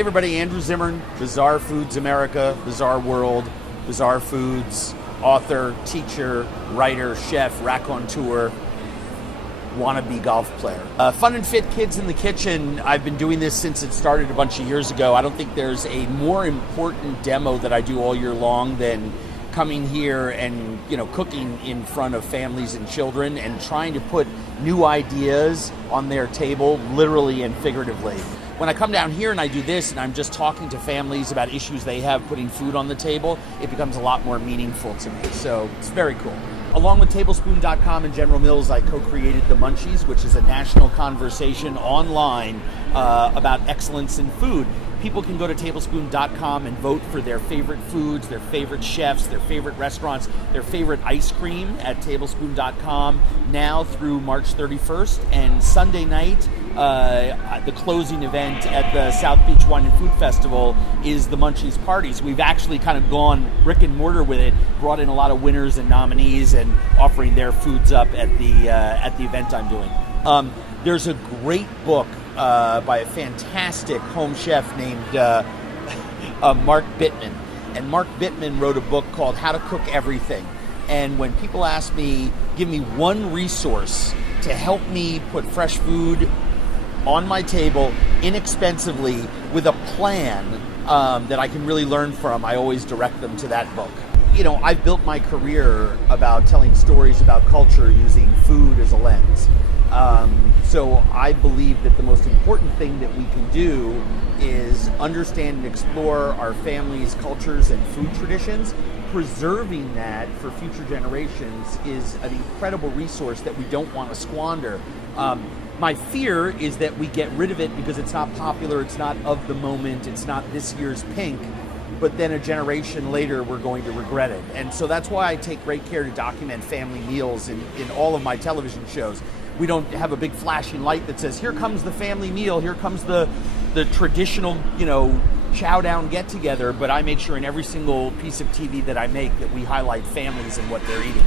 Hey everybody, Andrew Zimmern, Bizarre Foods America, Bizarre World, Bizarre Foods, author, teacher, writer, chef, raconteur, wannabe golf player. Fun and Fit Kids in the Kitchen. I've been doing this since it started a bunch of years ago. I don't think there's a more important demo that I do all year long than coming here and cooking in front of families and children and trying to put new ideas on their table, literally and figuratively. When I come down here and I do this and I'm just talking to families about issues they have putting food on the table, it becomes a lot more meaningful to me. So it's very cool. Along with Tablespoon.com and General Mills, I co-created The Munchies, which is a national conversation online about excellence in food. People can go to Tablespoon.com and vote for their favorite foods, their favorite chefs, their favorite restaurants, their favorite ice cream at Tablespoon.com now through March 31st. And Sunday night, the closing event at the South Beach Wine and Food Festival is the Munchies Parties. We've actually kind of gone brick and mortar with it, brought in a lot of winners and nominees and offering their foods up at the event I'm doing. There's a great book by a fantastic home chef named Mark Bittman. And Mark Bittman wrote a book called How to Cook Everything. And when people ask me, give me one resource to help me put fresh food on my table inexpensively with a plan that I can really learn from, I always direct them to that book. I've built my career about telling stories about culture using food as a lens. So I believe that the most important thing that we can do is understand and explore our families' cultures and food traditions. Preserving that for future generations is an incredible resource that we don't want to squander. My fear is that we get rid of it because it's not popular, it's not of the moment, it's not this year's pink, but then a generation later we're going to regret it. And so that's why I take great care to document family meals in all of my television shows. We don't have a big flashing light that says, here comes the family meal, here comes the traditional, chow down get together, but I make sure in every single piece of TV that I make that we highlight families and what they're eating.